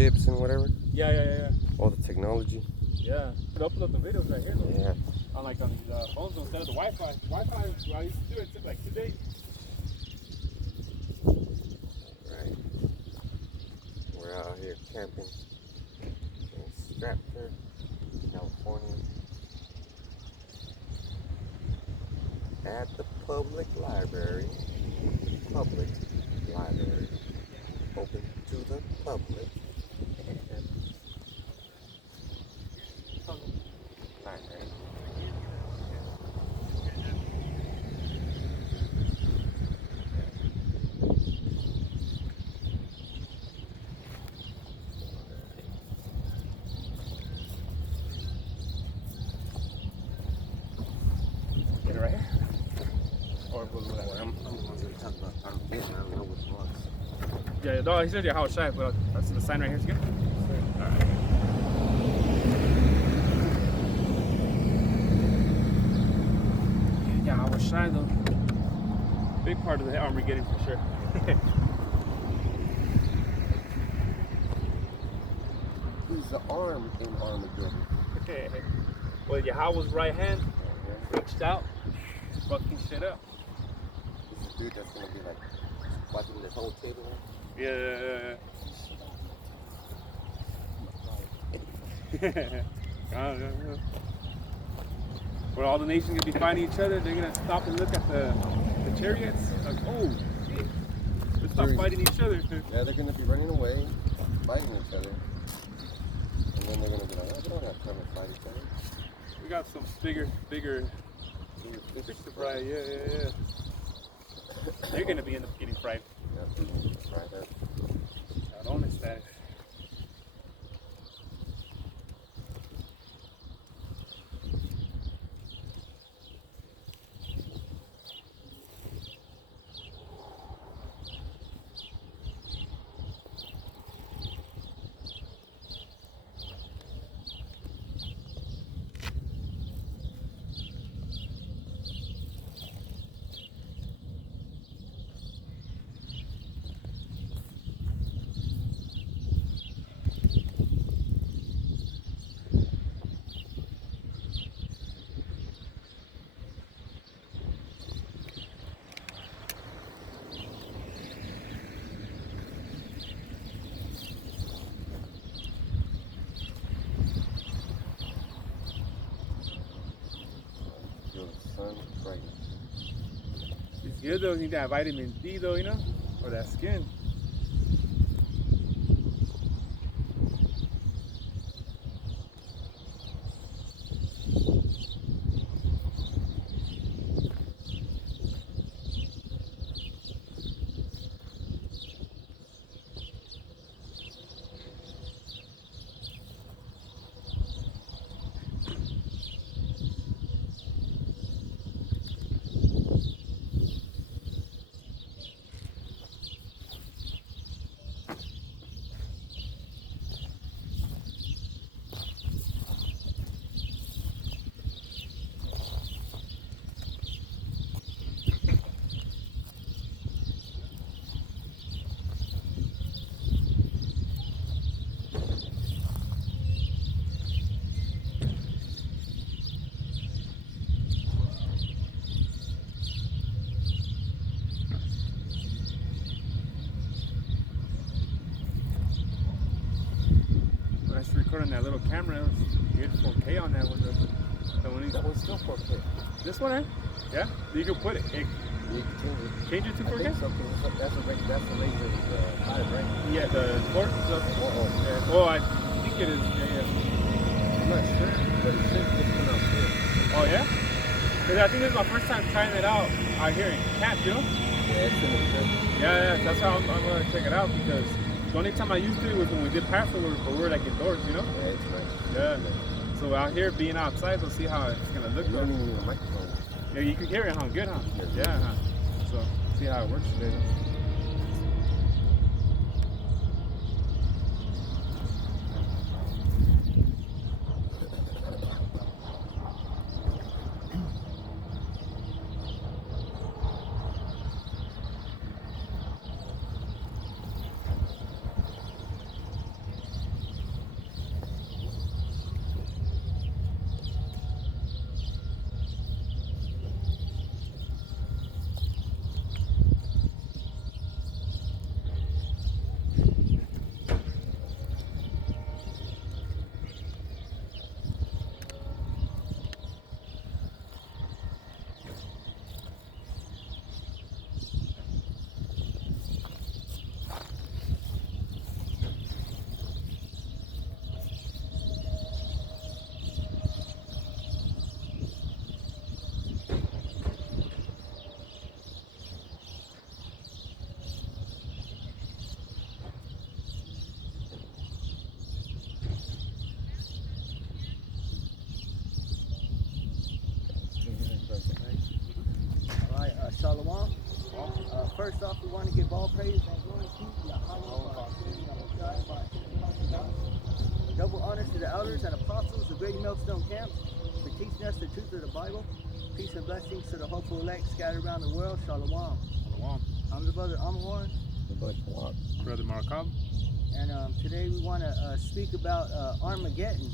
chips and whatever. Yeah. All the technology. Yeah. You could upload the videos right here though. Yeah. On like on these phones instead of the Wi-Fi. Wi-Fi, I used to do it, took like 2 days. Right. We're out here camping in Stratford, California, at the public library. Public library, open to the public. Get it right here? Or was that? Well, I'm going to talk about Armageddon. I don't know what it was. Yeah, no, he said your house shy, but that's the sign right here. Is good? Alright. Yeah, I was shy though. Big part of the Armageddon for sure. Who's the arm in Armageddon? Well, Yahweh's right hand reached out, fucking shit up. This is a dude that's going to be like wiping this whole table out. Yeah. Where all the nations gonna be fighting each other, they're gonna stop and look at the chariots. Like, oh shit, let's stop fighting each other. Yeah, they're going to be running away, fighting each other. And then they're going to be like, oh, we don't have time to fight each other. We got some bigger fish to fry. Yeah. They're gonna be end up getting fried. Yeah, right there. Not only status. It's good though, you need that vitamin D though, you know? Or that skin. When I was recording that little camera, it was good 4K on that one. That one's still 4K. This one, eh? Yeah? You can put it. You can Change it to 4K? I think so, 'cause that's the laser hive, right? Yeah, the sport. Yeah. Oh, I think it is. Yeah. I'm not sure, but it should just come out clear. Oh, yeah? Because I think this is my first time trying it out here in camp, you know? Yeah, it's gonna be good. Yeah, that's how I'm going to check it out because the only time I used it was when we did Passover, but we were like indoors, you know? Yeah, it's nice. Yeah. So out here being outside, we'll see how it's going to look. You don't even need a microphone. Yeah, you can hear it, huh? Good, huh? Yeah, huh? So, see how it works today. first off, we want to give all praise and glory to Yahweh. Double honors to the elders and apostles of Great Millstone Camp for teaching us the truth of the Bible. Peace and blessings to the hopeful elect scattered around the world. Shalom. Shalom. I'm the brother Amawar. Brother Markab. And today we want to speak about Armageddon.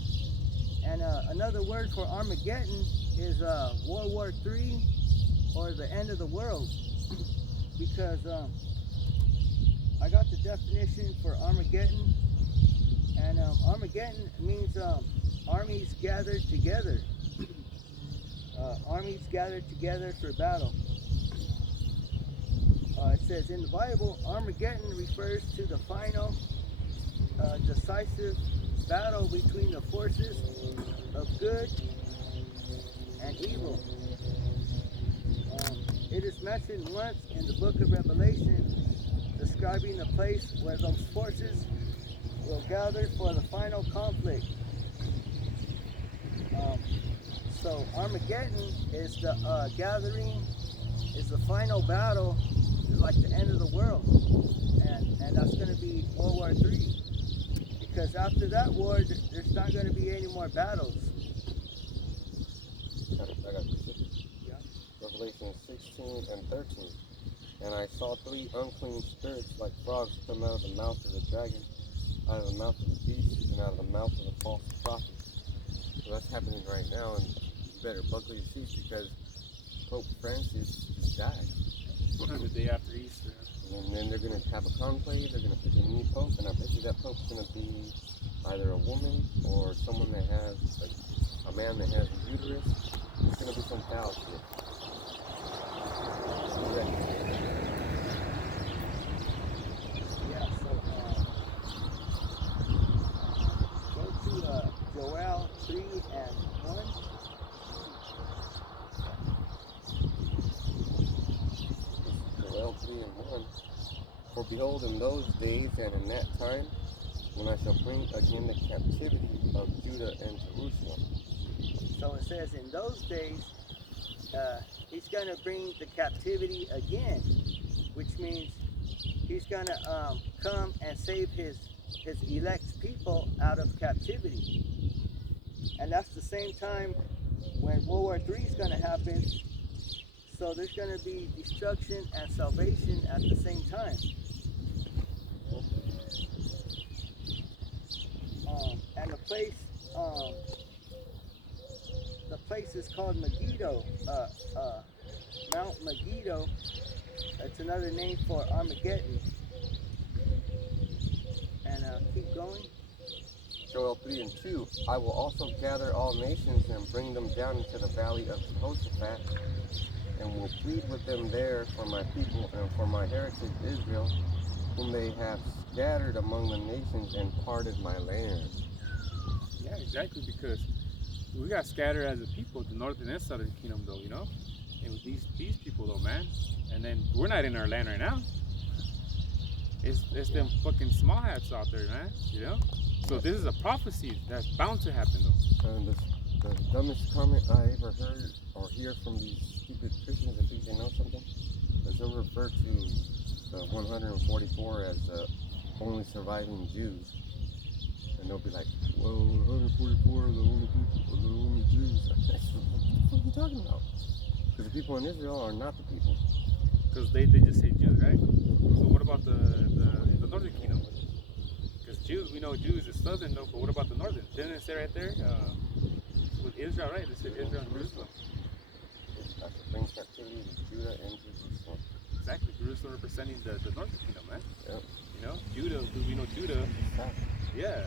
And another word for Armageddon is World War III, or the end of the world. Because I got the definition for Armageddon. And Armageddon means armies gathered together. Armies gathered together for battle. It says in the Bible, Armageddon refers to the final decisive battle between the forces of good and evil. It is mentioned once in the book of Revelation, describing the place where those forces will gather for the final conflict. So Armageddon is the gathering, is the final battle, is like the end of the world, and that's going to be World War III. Because after that war, there's not going to be any more battles. I got this. Yeah. Revelation 16 and 13. And I saw 3 unclean spirits like frogs come out of the mouth of the dragon, out of the mouth of the beast, and out of the mouth of the false prophet. So that's happening right now, and you better buckle your seats because Pope Francis just died. The day after Easter. And then they're going to have a conclave, they're going to pick a new pope, and I bet you that pope's going to be either a woman or someone that has, like, a man that has a uterus. It's going to be some foul shit. Yeah, so go to Joel 3 and 1. Joel 3 and 1. For behold, in those days and in that time, when I shall bring again the captivity of Judah and Jerusalem. So it says in those days, he's going to bring the captivity again, which means he's going to come and save his elect people out of captivity. And that's the same time when World War III is going to happen. So there's going to be destruction and salvation at the same time. And the place is called Megiddo, Mount Megiddo. It's another name for Armageddon. And keep going. Joel 3 and 2. I will also gather all nations and bring them down into the valley of Jehoshaphat, and will plead with them there for my people and for my heritage Israel, whom they have scattered among the nations and parted my land. Yeah, exactly, because we got scattered as a people, the northern and southern kingdom, though, you know? And with these people, though, man. And then we're not in our land right now. It's them fucking small hats out there, man, you know? So this is a prophecy that's bound to happen, though. And the dumbest comment I ever heard or hear from these stupid Christians that think they know something is they'll refer to the 144 as the only surviving Jews. And they'll be like, well, 144 are the only people, are the only Jews. What the fuck are you talking about? Because the people in Israel are not the people. Because they just say Jews, right? So what about the northern kingdom? Because Jews, we know Jews is southern, though, but what about the northern? Didn't it say right there with Israel, right? They said Israel and Jerusalem. That's the brings captivity to Judah and Jerusalem. Exactly, Jerusalem representing the northern kingdom, man. Yep. You know, Judah, we know Judah. Yeah.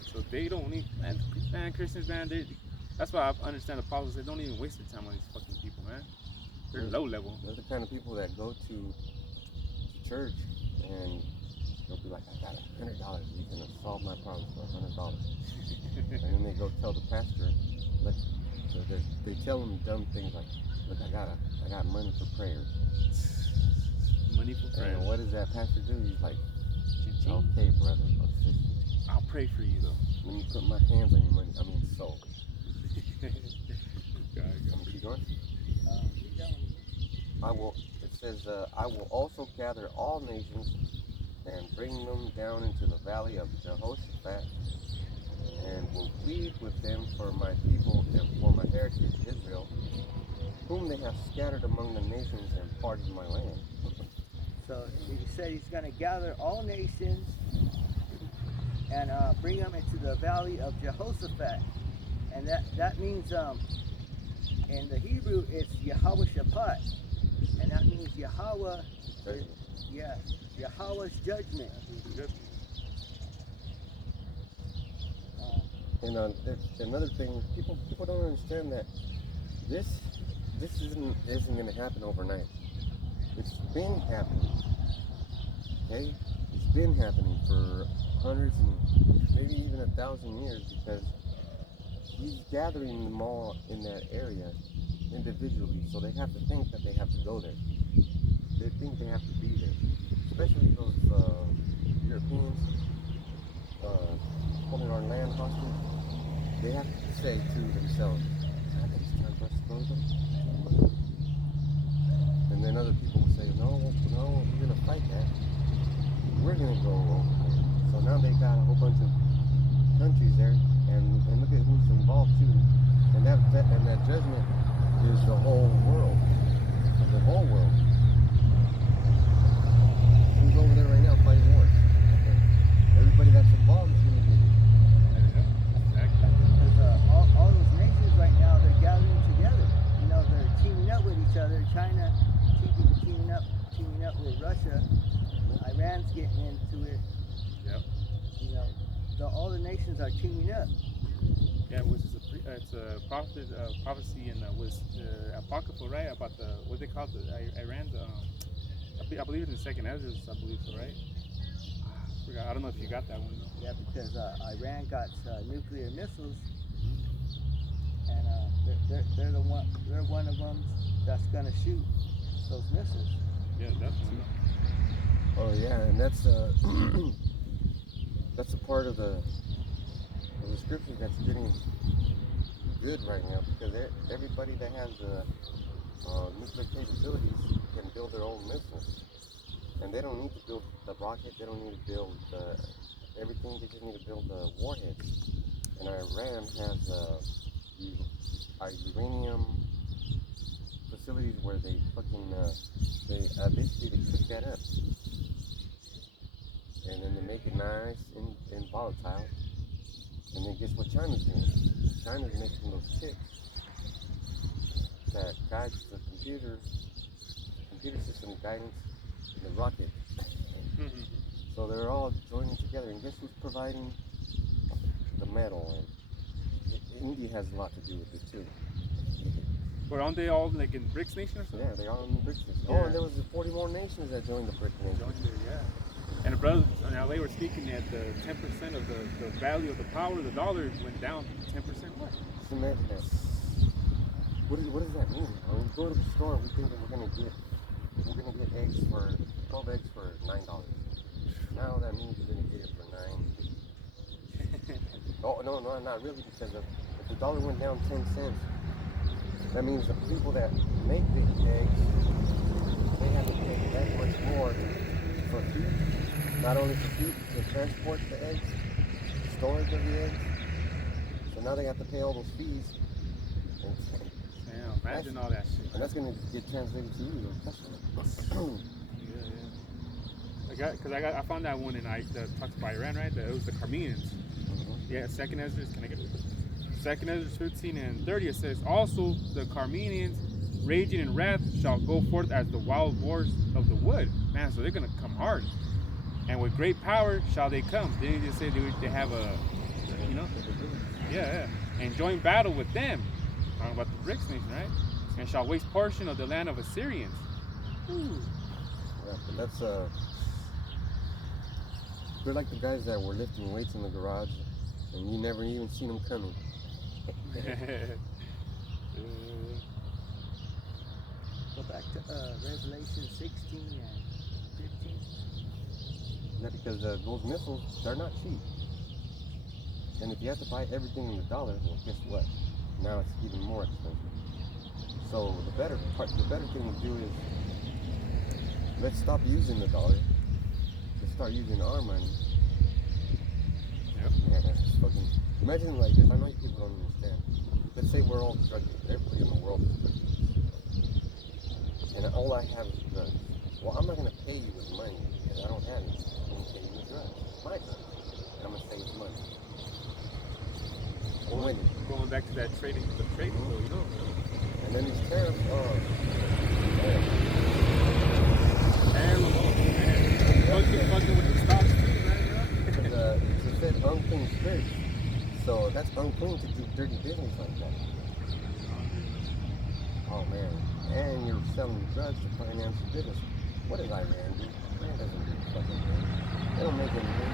So they don't need, man, Christians, man, that's why I understand the apostles, they don't even waste their time on these fucking people, man. They're low level. They're the kind of people that go to church and they'll be like, I got $100, you can solve my problems for $100. And then they go tell the pastor, look, they tell him dumb things like, look, I got money for prayers. Money for prayers. And what does that pastor do? He's like, Ching-ching. okay, brother or sister. I'll pray for you, though. Let me put my hands on your money, soul. Keep going. Keep going. I will. It says, I will also gather all nations and bring them down into the valley of Jehoshaphat, and will plead with them for my people and for my heritage Israel, whom they have scattered among the nations and parted my land. So he said he's going to gather all nations and bring them into the valley of Jehoshaphat. And that means, in the Hebrew, it's Yahweh Shaphat. And that means Yahweh, yeah, Yahweh's judgment. And another thing, people don't understand that this isn't going to happen overnight. It's been happening. Okay, it's been happening for hundreds and maybe even 1,000 years, because he's gathering them all in that area individually, so they have to think that they have to go there. They think they have to be there, especially those Europeans holding our land hostage. They have to say to themselves, I think it's time for us to go to them. And then other people will say, no, we're going to fight that. We're going to go over there. So now they got a whole bunch of countries there, and look at who's involved too. And that judgment is the whole world. The whole world. Who's over there right now fighting wars? Everybody that's involved is going to get it. Because all those nations right now, they're gathering together. You know, they're teaming up with each other. China teaming up with Russia. Iran's getting into it. Yep. You know, all the nations are teaming up. Yeah, which is it's a prophecy in was apocryphal, right? About the what they call the Iran's. I believe it's in the second Ezra, I believe so, right? I forgot. I don't know if you got that one though. Yeah, because Iran got nuclear missiles, and they're one of them that's gonna shoot those missiles. Yeah, definitely. Oh yeah, and that's that's a part of the scripture that's getting good right now, because everybody that has nuclear capabilities can build their own missiles, and they don't need to build the rocket. They don't need to build everything. They just need to build the warheads. And Iran has uranium facilities where they fucking basically they cook that up, and then they make it nice and volatile. And then guess what China's doing? China's making those chips that guides the computer system guidance in the rocket. So they're all joining together, and guess who's providing the metal? And India has a lot to do with it too. But aren't they all like in BRICS nation or something? Yeah, they are in the BRICS nation. Yeah. Oh, and there was 40 more nations that joined the BRICS nation. Yeah. And the brothers in LA were speaking that the 10% of the value of the power of the dollar went down 10%. What? Just imagine that. What does that mean? When we go to the store, we think that we're gonna get eggs for 12 eggs for $9. Now that means you're gonna get it for $9. Oh no, not really, because if the dollar went down 10 cents, that means the people that make the eggs, they have to pay that much more for food. Not only for food, to transport the eggs, storage of the eggs. So now they have to pay all those fees. Damn, imagine all that shit. And that's going to get translated to you, your customer. Yeah. I found that one and that talks about Iran, right? That it was the Carmenians. Mm-hmm. Yeah, second Ezra, can I get it? Second Ezra 15 and 30, it says, also the Carmenians raging in wrath shall go forth as the wild boars of the wood. Man, so they're going to come hard. And with great power shall they come. Didn't he just say they have a, you know? Yeah. And join battle with them. Talking about the BRICS nation, right? And shall waste portion of the land of Assyrians. Ooh. Yeah, but that's they're like the guys that were lifting weights in the garage, and you never even seen them coming. Go back to Revelation 16 and 15. Yeah, because those missiles, they're not cheap. And if you have to buy everything in the dollar, well, guess what? Now it's even more expensive. So the better thing to do is let's stop using the dollar. Let's start using our money. Yep. Yeah, that's fucking. Imagine like this. I know you people don't understand. Let's say we're all drug addicts. Everybody in the world is drug addicts. And all I have is drugs. Well, I'm not gonna pay you with money because I don't have it. I'm gonna pay you with drugs. My drugs. And I'm gonna save money. I'm winning. Going back to that trading, though, you know. And then these tariffs, And fucking with the stocks too, man. it said unclean spirits. So that's unclean to do dirty business like that. Oh man. And you're selling drugs to finance your business. What does Iran do? Iran doesn't do fucking thing. They don't make anything.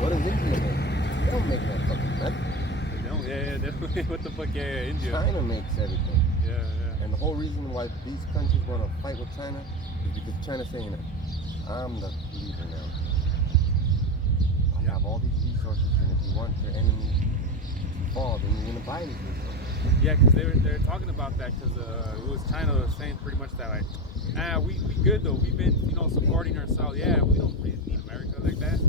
What does India make? They don't make no fucking nothing. Definitely. What the fuck, India. China makes everything. Yeah. And the whole reason why these countries want to fight with China is because China's saying that I'm the leader now. I have all these resources, and if you want your enemy to fall, then you're gonna buy these resources. Yeah, because they're talking about that because it was China was saying pretty much that like, we good though. We've been supporting ourselves. Yeah, we don't really need America like that.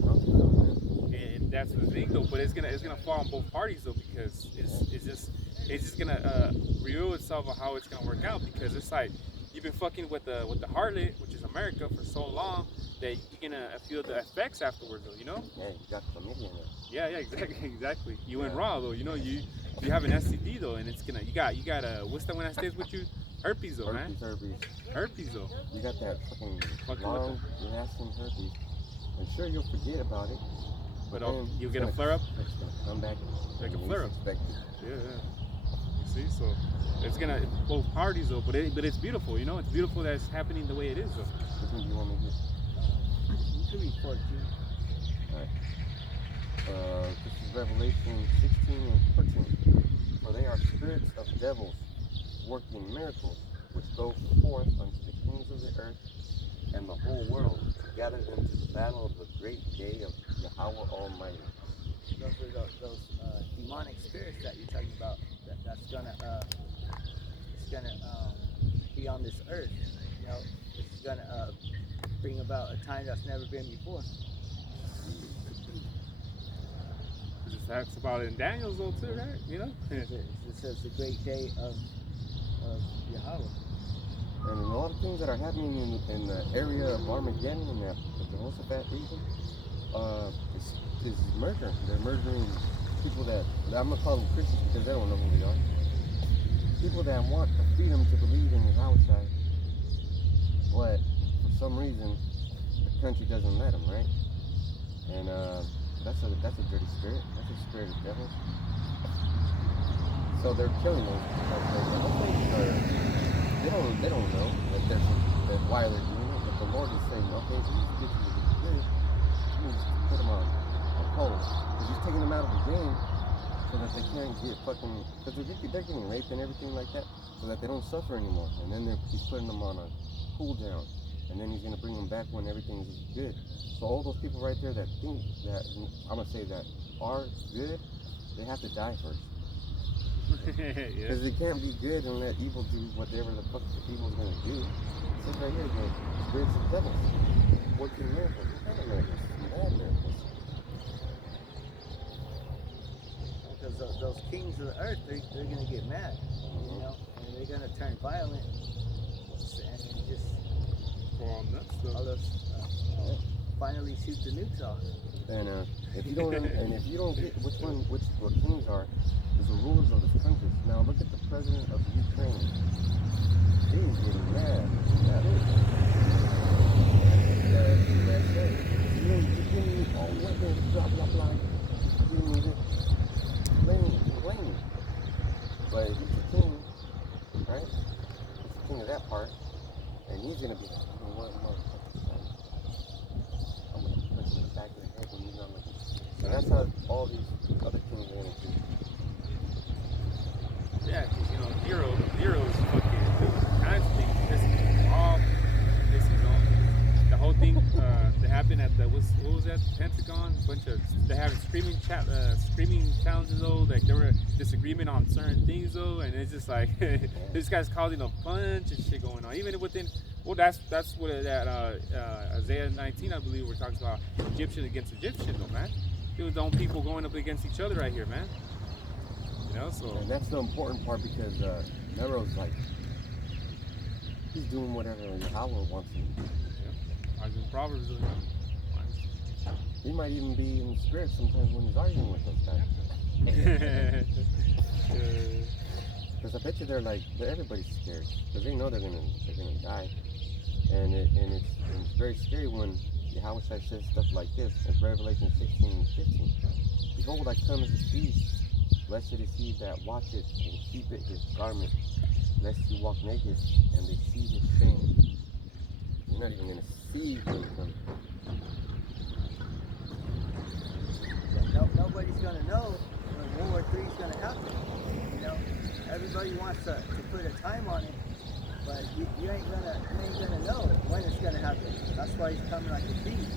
And that's the thing though. But it's gonna fall on both parties though because it's just gonna reveal itself on how it's gonna work out because it's like you've been fucking with the harlot, which is America, for so long that you're gonna feel the effects afterwards though. Yeah, you got chlamydia now. Yeah, exactly. You went raw though. You have an STD though, and it's gonna you got what's that one that stays with you? Herpes though, man. Herpes though. You got that fucking long lasting herpes. And sure you'll forget about it. But you'll get a flare up. It's gonna come back like a flare up. Yeah. You see, so it's gonna both parties though, but it's beautiful. It's beautiful that it's happening the way it is though. Which one do you want me to get? You can read 14. Alright. This is Revelation 16 and 14. For they are spirits of devils working miracles, which go forth unto the kings of the earth and the whole world to gather them to the battle of the great day of Yahweh Almighty. Those are those demonic spirits that you're talking about. That's gonna be on this earth. It's gonna bring about a time that's never been before. That's about it in Daniel's though too, right? It says the great day of Yahweh. And a lot of things that are happening in the area of Armageddon and the Jehoshaphat region is murder. They're murdering people that, I'm going to call them Christians because they don't know who they are. People that want the freedom to believe in Yahweh, but for some reason the country doesn't let them, right? And that's a dirty spirit. That's a spirit of devils. So they're killing those people. They don't know that why they're doing it, but the Lord is saying, okay, these bitches are good. You need to put them on hold. Because He's taking them out of the game so that they can't get fucking, because they're getting raped and everything like that, so that they don't suffer anymore. And then He's putting them on a cool down. And then He's going to bring them back when everything's good. So all those people right there that think that, I'm going to say that are good, they have to die first. Because they can't be good and let evil do whatever the fuck the evil's gonna do. It says right here, the spirits of devils working miracles. What kind of miracles? Mad miracles. Because those kings of the earth, they're gonna get mad, and they're gonna turn violent, and just go on nuts. All those finally shoot the nukes off. And if you don't get which kings are, is the rulers of this country. Now look at the president of Ukraine. He's getting mad. That is. The USA. You give me all weapons, blah blah blah. You need it. Blame me. But if he's a king, right? He's the king of that part, and he's gonna be one motherfucker. I'm gonna punch you in the back of the head when you're not looking. And that's how all these other kings are gonna do. Yeah, because Nero's fucking constantly pissing off. The whole thing that happened been at the what was that, Pentagon? They having screaming challenges though. Like there were disagreement on certain things though, and it's just like this guy's causing a bunch of shit going on. Even within, well, that's what that Isaiah 19, I believe, where it talks about Egyptian against Egyptian though, man. It was own people going up against each other right here, man. You know, so. And that's the important part because Nero's like, he's doing whatever Yahweh wants him to do. Yeah. As in Proverbs, He might even be in the spirit sometimes when he's arguing with those guys. Because I bet you everybody's scared because they know they're gonna die, and it's very scary when Yahweh says stuff like this in Revelation 16:15. Behold, I come as a thief. Blessed is he that watcheth and keepeth his garment, lest he walk naked and they see his shame. You're not even gonna see him. Nobody's gonna know when World War III is gonna happen. You know, everybody wants to put a time on it, but you ain't gonna know when it's gonna happen. That's why he's coming like a thief.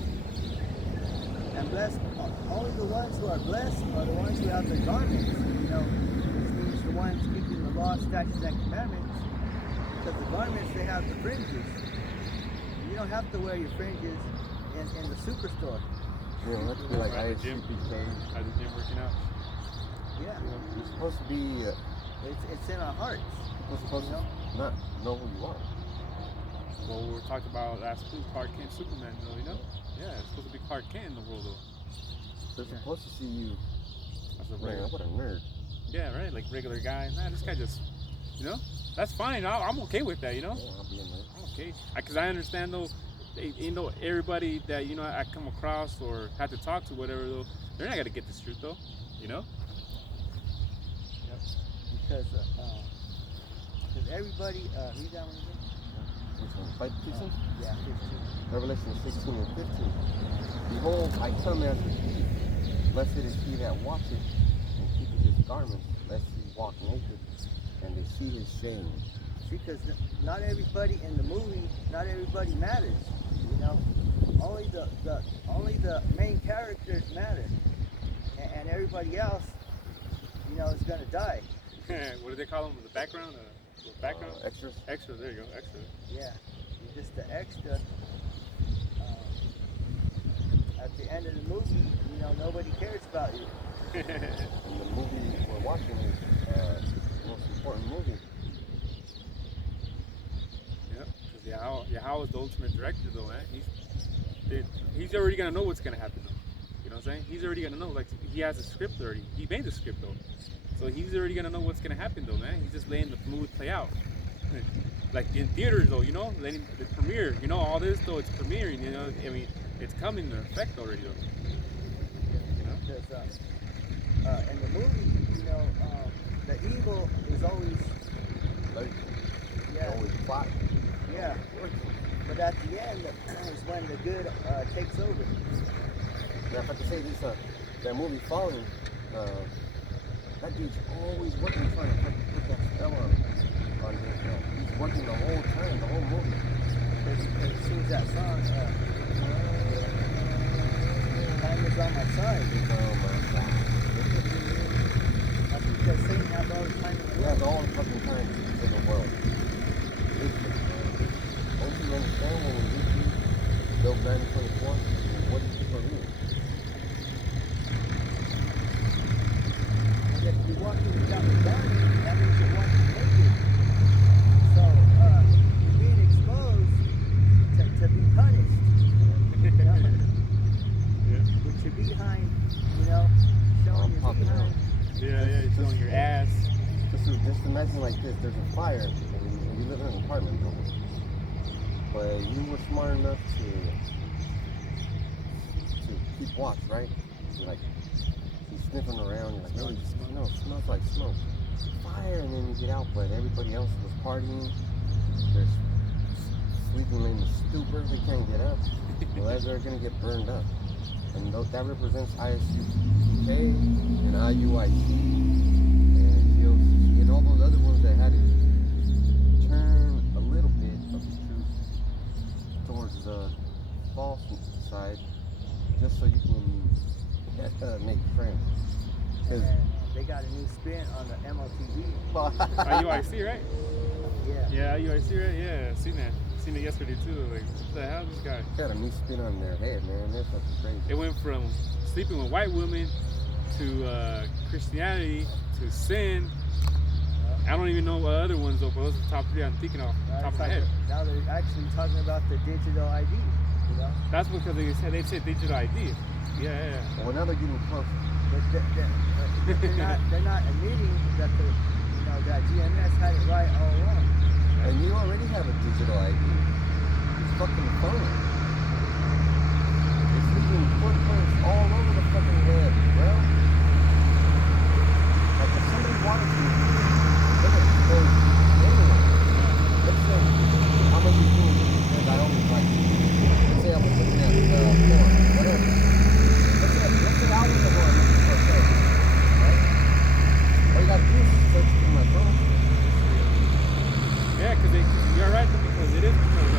And blessed, only the ones who are blessed are the ones who have the garments. You know, which means the ones keeping the law, statutes, and commandments. Because the garments, they have the fringes. You don't have to wear your fringes in the superstore. You know, that's like at the gym, ISUPK. at the gym working out. Yeah. You're supposed to be. It's in our hearts. You're supposed to not know who you are. Well, we were talking about last week, Clark Kent, Superman, though, you know? Yeah, it's supposed to be Clark Kent in the world, though. They're supposed to see you. As a Man, regular, what a nerd. yeah, right? Like regular guy. Man, this guy just, you know? That's fine. I'm okay with that, you know? Yeah, I'll be a nerd. I'm okay. Because I understand, though, you know, everybody that, you know, I come across or have to talk to, whatever, though, they're not going to get this truth, though, you know? Because everybody, read that one again? Which one? 15? Yeah, 15. Revelation 16:15. Behold, I come as a thief. Blessed is he that watcheth and keepeth his garments, lest he walk naked and they see his shame. Because not everybody in the movie, not everybody matters. You know, only the main characters matter, and everybody else, you know, is gonna die. What do they call them? The background? Background? Extras. Extra, there you go, extra. Yeah, you're just the extra. At the end of the movie, you know, nobody cares about you. And the movie we're watching is the most important movie. Yep, because Yahweh is the ultimate director, though, man. He's already gonna know what's gonna happen, though. You know what I'm saying? He's already gonna know. Like, he has a script already. He made the script, though. So he's already gonna know what's gonna happen, though, man. He's just letting the movie play out. Like in theaters, though, you know, letting the premiere. You know, all this, though, it's premiering. You know, I mean, it's coming into effect already, though. You know? Because in the movie, you know, the evil is always, Like, yeah, always plot. yeah. But at the end is when the good takes over. Now, if I could say this, that movie Falling, that dude's always working trying to put that spell on his. He's working the whole time, the whole movie. Because as soon as that song, time is on my side. Oh my God. That's because Satan has all the time in the He world. has all the fucking time in the world. Don't you understand when we read Bill 9:24? What do people read? And if you're walking without the garment, that means you're walking naked. So you're being exposed to be punished. You know? Yeah. With your behind, you know, showing your Popping behind. out. Yeah, you're showing your ass. Just imagine like this, there's a fire, and you live in an apartment building. But you were smart enough to keep watch, right? You're like, you're sniffing around, you're like, oh, it smells like smoke. Fire, and then you get out, but everybody else was partying. They're sleeping in the stupor, they can't get up. Well, they're gonna get burned up. And that represents ISUPK and IUIC and GOC and all those other ones that had to turn a little bit of the truth towards false side, just so you can make friends. And they got a new spin on the MOTV. IUIC, right? Yeah. Yeah, IUIC, right? Yeah, seen that. Seen it yesterday too. Like, what the hell, this guy? Got a new spin on their head, man. They're fucking crazy. It went from sleeping with white women to Christianity to sin. I don't even know what other ones though, but those are the top three I'm thinking off top of my head. Now they're actually talking about the digital ID. You know. That's because they said digital ID. Yeah. Well, now they're getting close. They're not admitting that that GMS had it right all along. And you already have a digital ID. It's fucking phone. It's leaving footprints all over the fucking web, bro. Like if somebody wanted to, they could go anywhere. Let's say I'm gonna be doing this because I only like. Let's say I was looking at porn, whatever. Let's say I was the one looking for sex, right? All you gotta do is search through my phone. Yeah, because you're right, because it is because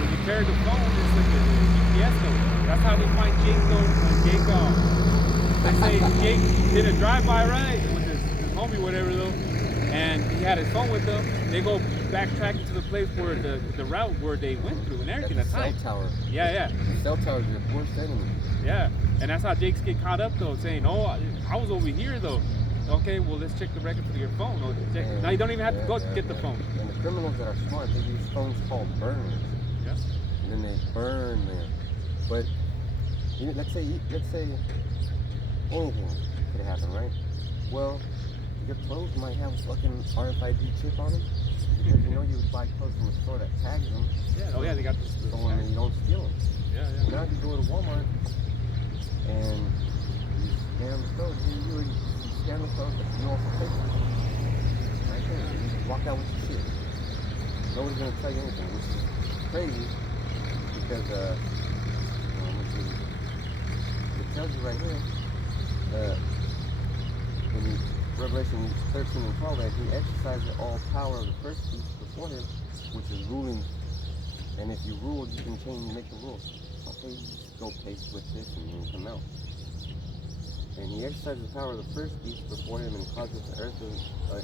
when you carry the phone, it's like a GPS code. That's how they find Jake though. When Jake, let's say Jake did a drive-by ride with his homie, whatever though, and he had his phone with him. They go backtracking to the place where the route where they went through and everything. That's cell tower. Yeah. The cell tower is your worst enemy. Yeah, and that's how Jakes get caught up though, saying, "Oh, I was over here though." Okay, well let's check the record for your phone. Now you don't even have to go get the phone. And the criminals that are smart, they use phones called burners. Yeah. And then they burn them. But let's say anything could happen, right? Well, your clothes might have a fucking RFID chip on them. Because you would buy clothes from a store that tags them. Yeah. Oh yeah, they got this. So when you don't steal them. Yeah. Now you go to Walmart and you scan the clothes. You scan the clothes, but you also pay for it. Right there. You just walk out with your shit. Nobody's gonna tell you anything, which is crazy because let me see. It tells you right here, in Revelation 13 and 12, that he exercises all power of the first beast before him, which is ruling. And if you rule, you can make the rules. Okay, you just go pay with this and then come out. And he exercises the power of the first beast before him and causes the earth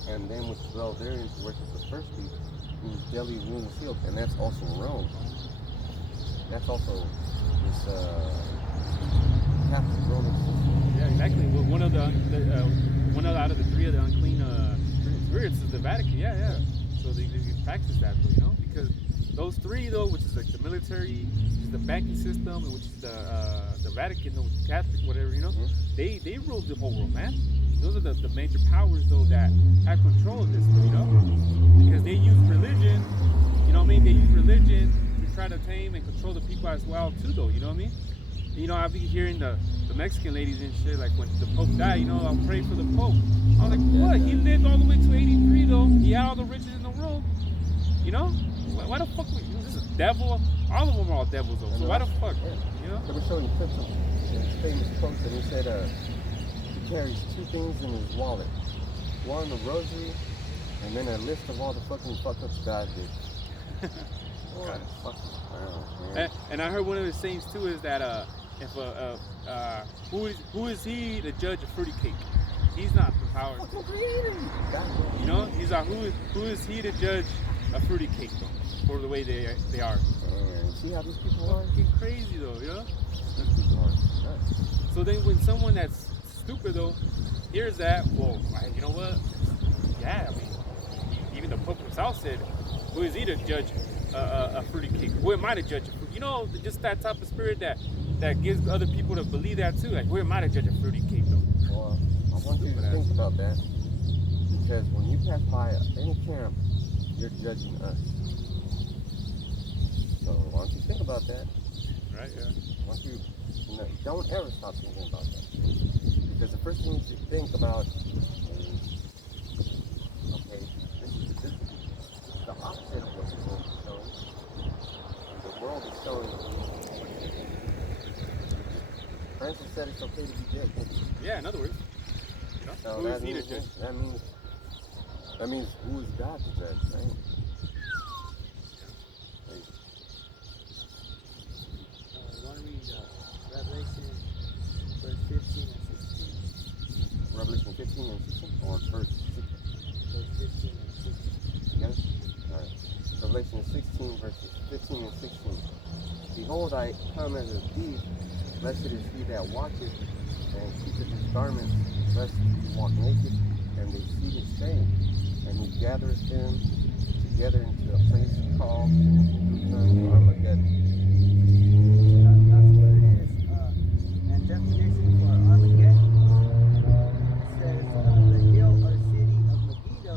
and them which dwell therein to worship the first beast, whose daily rule is sealed. And that's also Rome. That's also this Catholic Roman system. Yeah, exactly. Well, one of out of the three of the unclean spirits is the Vatican. Yeah. So they practice that, though, because those three, though, which is like the military, which is the banking system, and which is the Vatican, which is Catholic, whatever, they rule the whole world, man. Those are the major powers, though, that have control of this, though, because they use religion, they use religion to try to tame and control the people as well, too, though, you know what I mean? I've been hearing the Mexican ladies and shit, like when the Pope died, I'll pray for the Pope. I was like, what? He lived all the way to 83, though. He had all the riches in the world. Why the fuck? This is a devil. All of them are all devils, though. So why the fuck? Yeah. They were showing clips of his famous quotes, and he said he carries two things in his wallet. One, the rosary, and then a list of all the fucking fuck-ups God did. What the fuck? Man. And I heard one of his sayings, too, is that if who is he to judge a fruity cake? He's not the power. He's like, who is he to judge a fruity cake, though, for the way they are? See how these people are? Fucking crazy, though, These people are nuts. So then when someone that's stupid, though, hears that, well, you know what? Yeah, even the Pope himself said, who is he to judge a fruity cake? Who am I to judge a fruit? Just that type of spirit that gives other people to believe that, too. Like, who am I to judge a fruity cake, though? Well, I want you to think about that, because when you pass by any camp, you're judging us. So why don't you think about that? Right, yeah. Why don't you don't ever stop thinking about that. Because the first thing you should think about is, okay, this is the opposite of what the world is showing. The world is showing. Francis said it's okay to be dead. Yeah, in other words. So who is he to judge? That means who is God to judge, right? Revelation verse 15 and 16. Revelation 15 and 16, or verse 16. Verse 15 and 16. You got it? All right. Revelation 16, verses 15 and 16. Behold, I come as a thief. Blessed is he that watcheth and keepeth his garments, lest he walk naked, and they see his shame. And he gathereth them together into a place called in the Hebrew tongue Armageddon. That's what it is. And definition for Armageddon, it says the hill or city of Megiddo,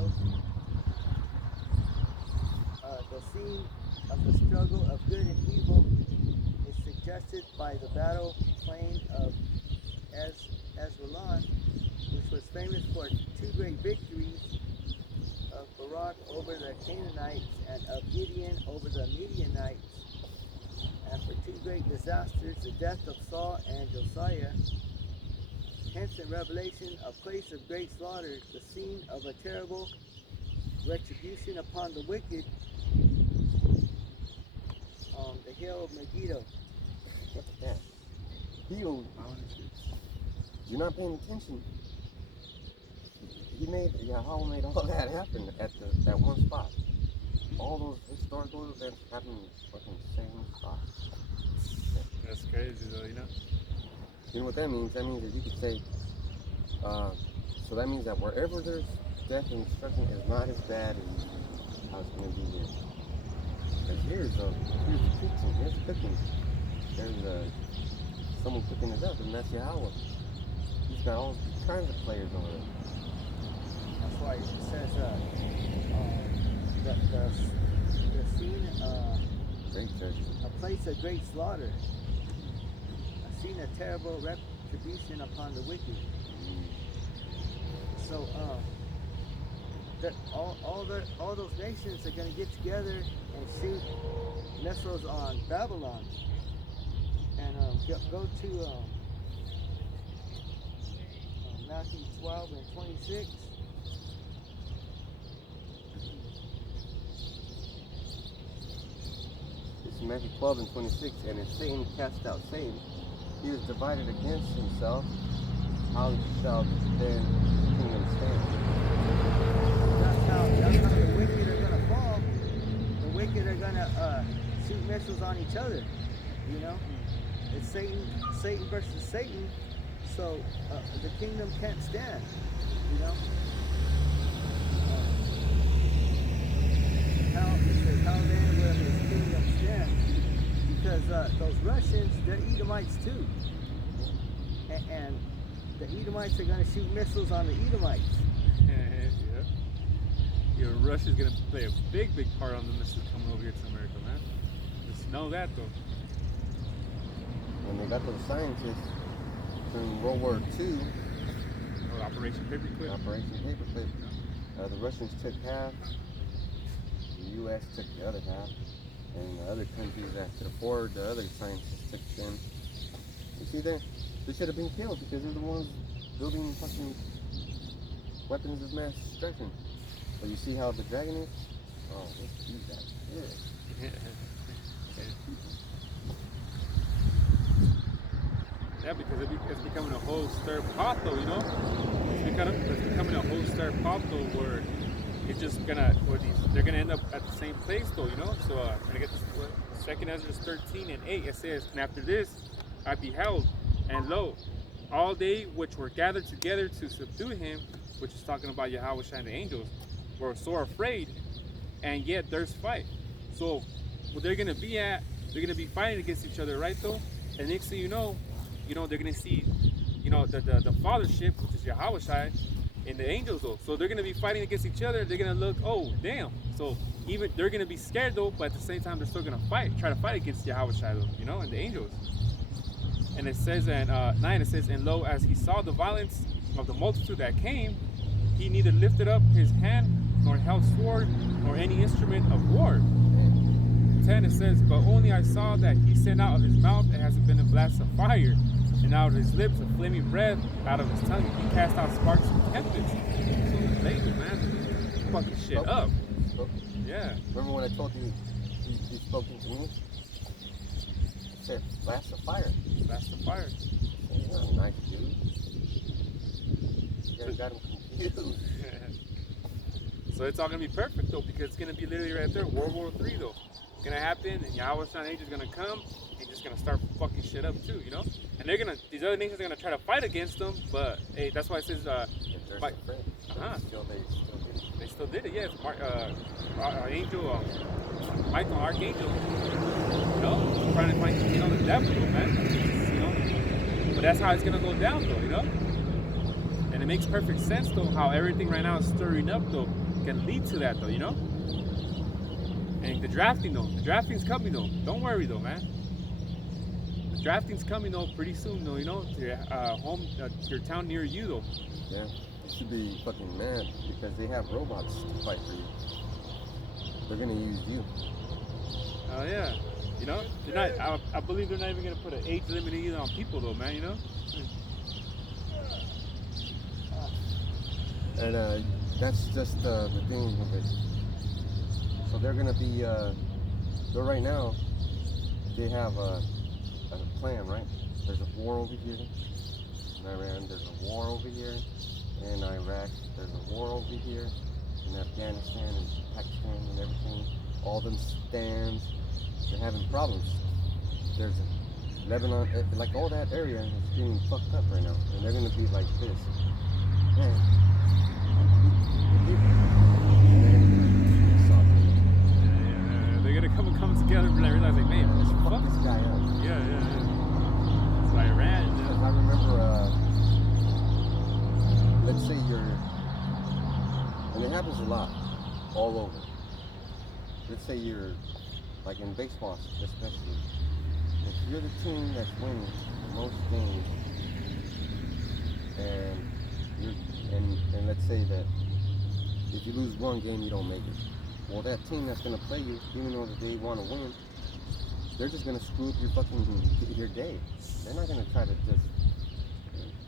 the scene of the struggle of good and evil, is suggested by the battle plain of Esdraelon, which was famous for two great victories of Barak over the Canaanites and of Gideon over the Midianites, and for two great disasters, the death of Saul and Josiah. Hence in Revelation, a place of great slaughter, the scene of a terrible retribution upon the wicked, the hill of Megiddo. Look at that. You're not paying attention. Yahweh made all that happen at that one spot. All those historical events happened in the fucking same spot. That's crazy though, you know? You know what that means? That means that you could say, so that means that wherever there's death and destruction is not as bad as how it's going to be here. Because here's the kitchen, here's the cooking. There's someone cooking it up, and that's Yahweh. He's got all kinds of players over there. That's why it says the scene, Great church. a place of great slaughter, a scene of terrible retribution upon the wicked. So all those nations are going to get together and shoot missiles on Babylon. And go to Matthew 12 and 26. This is Matthew 12 and 26. And if Satan cast out Satan, he is divided against himself. How shall then the kingdom stand? That's how the wicked are going to fall. The wicked are going to shoot missiles on each other. You know, it's Satan versus Satan. So the kingdom can't stand. You know. How then will his kingdom stand? Because those Russians, they're Edomites too, and the Edomites are going to shoot missiles on the Edomites. Yeah. Russia's gonna play a big part on the missiles coming over here to America, man. Just know that though. When they got those scientists during World War II, Or Operation Paperclip. the Russians took half, the U.S. took the other half, and the other countries that could afford the other scientists took them. You see there? They should have been killed because they're the ones building fucking weapons of mass destruction. But you see how the dragon is? Oh, let's do that. Yeah. Yeah, because it's becoming a whole stir pot though, you know? It's becoming a whole stir pot though where it's just gonna, they're gonna end up at the same place though, you know? So, can I get this? 2nd Ezra 13 and 8, it says, and after this I beheld, and lo, all they which were gathered together to subdue him, which is talking about Yahweh and the angels, were sore afraid, and yet there's fight. So, what they're gonna be at, they're gonna be fighting against each other, right though? And next thing you know, they're gonna see, the fathership, which is Yahweh, and the angels though. So they're gonna be fighting against each other. They're gonna look, oh damn. So even they're gonna be scared though, but at the same time they're still gonna try to fight against Yahweh though, and the angels. And it says in 9, it says, and lo, as he saw the violence of the multitude that came, he neither lifted up his hand nor held sword nor any instrument of war. 10, it says, but only I saw that he sent out of his mouth as it been a blast of fire, and out of his lips a flaming breath, out of his tongue he cast out sparks of tempest. So the angel, man, fucking shit up. Yeah. Remember when I told you he spoke into me? said, blast the fire. Blast the fire. That's not nice, dude. You guys got him confused. So it's all gonna be perfect though, because it's gonna be literally right there, World War III though. It's gonna happen, and Yahweh's angel is gonna come and just gonna start fucking shit up too, you know. And these other nations are gonna try to fight against them, but hey, that's why it says, If they're Mike- afraid, uh-huh. they still did it. They still did it, yeah. It's angel, Michael, Archangel, you know, trying to find, you know, the devil, though, man. You know, but that's how it's gonna go down, though, you know. And it makes perfect sense, though, how everything right now is stirring up, though, can lead to that, though, you know. And the drafting's coming, though. Don't worry, though, man. The drafting's coming, though, pretty soon, though, you know, to your home, your town near you, though. Yeah, they should be fucking mad because they have robots to fight for you. They're gonna use you. Oh yeah, you know, they're not. I believe they're not even gonna put an age limit either on people, though, man. You know. And that's just the thing with it. So they're gonna be. So right now, they have a plan, right? There's a war over here in Iran. There's a war over here in Iraq. There's a war over here in Afghanistan and Pakistan and everything. All them stands, they're having problems. There's Lebanon, like all that area is getting fucked up right now, and they're gonna be like this. Man, They're gonna come together and realize, like, man, let's fuck fuck this guy up. Yeah. It's Iran. I remember, let's say and it happens a lot, all over. Let's say you're, like in baseball especially, if you're the team that's winning most games, and let's say that if you lose one game, you don't make it. Well, that team that's gonna play you, even though they want to win, they're just gonna screw up your day. They're not gonna try to just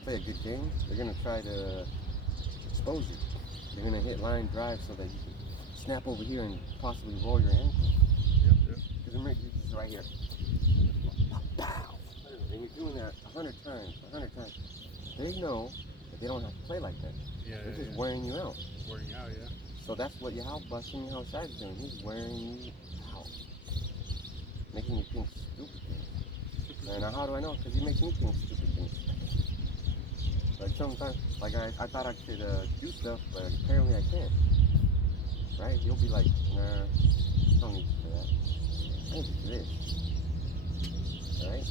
play a good game. They're gonna try to expose you. They're gonna hit line drive so that you can snap over here and possibly roll your ankle. Yep. Because remember, this is right here. Pow! And you're doing that 100 times. They know that they don't have to play like that. Yeah. They're just wearing you out. Wearing out, yeah. So that's what Yahweh Shai is doing. He's wearing you out. Making you think stupid things. And how do I know? Because he makes me think stupid things. Like sometimes, like I thought I could do stuff, but apparently I can't. Right? You'll be like, nah, I don't need to do that. I need to do this. Right?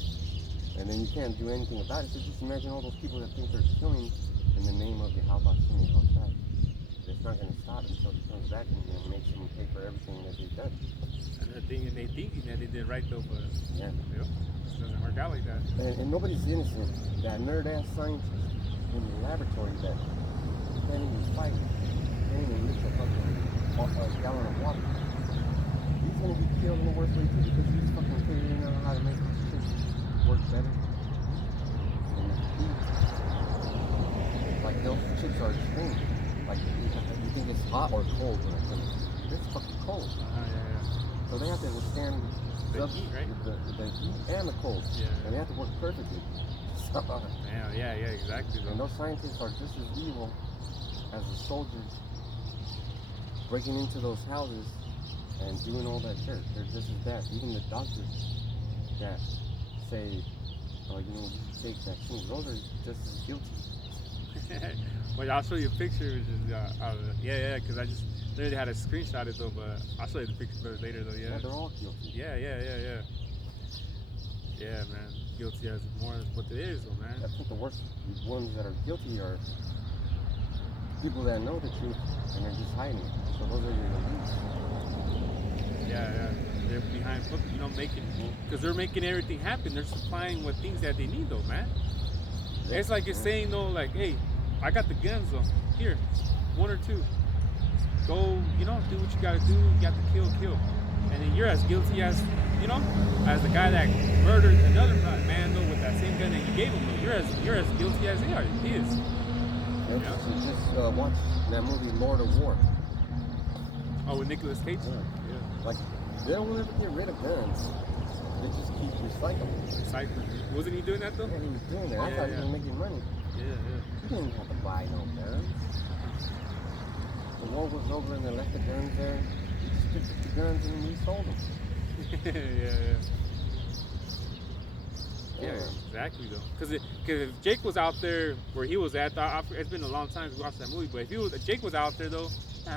And then you can't do anything about it. So just imagine all those people that think they're killing in the name of Yahweh Shai. It's not going to stop until he comes back and makes them pay for everything that they've done. And they thinking that they did right though, but Yeah. you know, it doesn't work out like that. And nobody's innocent. That nerd-ass scientist in the laboratory that can't even fight, can't even lift a gallon of water. He's going to be killed in the worst way too because he's fucking figuring out how to make these chips work better. And heat. Like those chips are extreme. Like you think it's hot or cold when it comes. It's fucking cold. Yeah. So they have to withstand The heat, right? the heat and the cold. Yeah. And they have to work perfectly. So, Yeah, exactly. and those scientists are just as evil as the soldiers breaking into those houses and doing all that dirt. They're just as bad. Even the doctors that say, oh, you know, you should take vaccines, those are just as guilty. Well, I'll show you a picture. Which is, because I just literally had a screenshot it though, but I'll show you the picture later though. Yeah, they're all guilty. Yeah. Yeah, man. Guilty as more as what it is though, man. I think the worst ones that are guilty are people that know the truth and they're just hiding it. So those are your elites. Yeah. They're behind, you know, because they're making everything happen. They're supplying what things that they need though, man. It's like you're saying though, like, hey, I got the guns though. Here, 1 or 2. Go, you know, do what you gotta do. You got to kill. And then you're as guilty as, you know, as the guy that murdered another man though with that same gun that you gave him though. You're as guilty as he is. Yep. Yeah. So just watch that movie Lord of War. Oh, with Nicolas Cage? Yeah. Like, they don't ever get rid of guns. They just keep recycling. Recycling. Wasn't he doing that though? Yeah, he was doing that. I Yeah, thought he yeah. was making money. Yeah, He didn't have to buy no guns. The war was over and they left the guns there. He just picked up the guns and resold them. yeah. Yeah, exactly though. Because if Jake was out there where he was at, it's been a long time since we watched that movie. But if Jake was out there though,